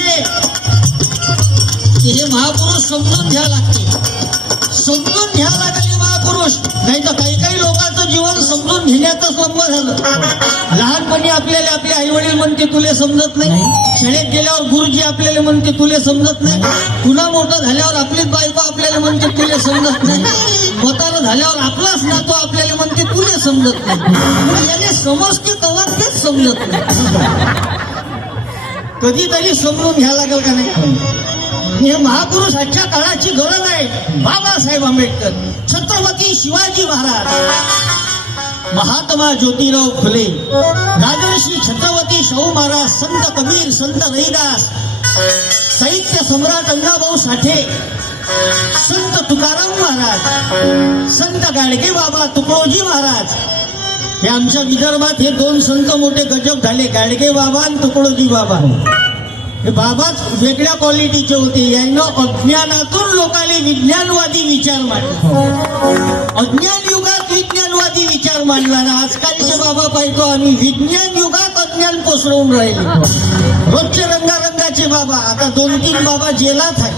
आहे हे महापुरुष समजून घ्यावं लागते. समजून घ्यावं लागेल महापुरुष. नाही तर काही काही लोकांचं जीवन समजून घेण्यातच लंब झालं. लहानपणी आपल्याला आपले आई वडील म्हणते तुले समजत नाही. शाळेत गेल्यावर गुरुजी आपल्याला म्हणते तुले समजत नाही. पुन्हा मोठं झाल्यावर आपलीच बायको आपल्याला म्हणते तुले समजत नाही. स्वतःला झाल्यावर आपलाच नातो आपल्याला म्हणते तुले समजत नाही. याने समजते कवा तेच समजत नाही. कधीतरी समजून घ्यावं लागेल का नाही. हे महापुरुष आजच्या काळाची गरज आहे. बाबासाहेब आंबेडकर, छत्रपती शिवाजी महाराज, महात्मा ज्योतिराव फुले, राजर्षी छत्रपती शाहू महाराज, संत कबीर, संत रहिदास, साहित्य सम्राट अण्णाभाऊ साठे, संत तुकाराम महाराज, संत गाडगे बाबा, तुकडोजी महाराज. हे आमच्या विदर्भात हे दोन संत मोठे गजब झाले, गाडगे बाबा आणि तुकडोजी बाबा. हे बाबाच वेगळ्या क्वालिटीचे होते. यांना अज्ञानातून लोकांनी विज्ञानवादी विचार मांडला. अज्ञान युगात विज्ञानवादी विचार मांडला ना. आजकालचे बाबा पाहतो आम्ही विज्ञान युगात अज्ञान पसरवून राहिले. रोजचे रंगारंगाचे बाबा, आता 2-3 बाबा जेलात आहे.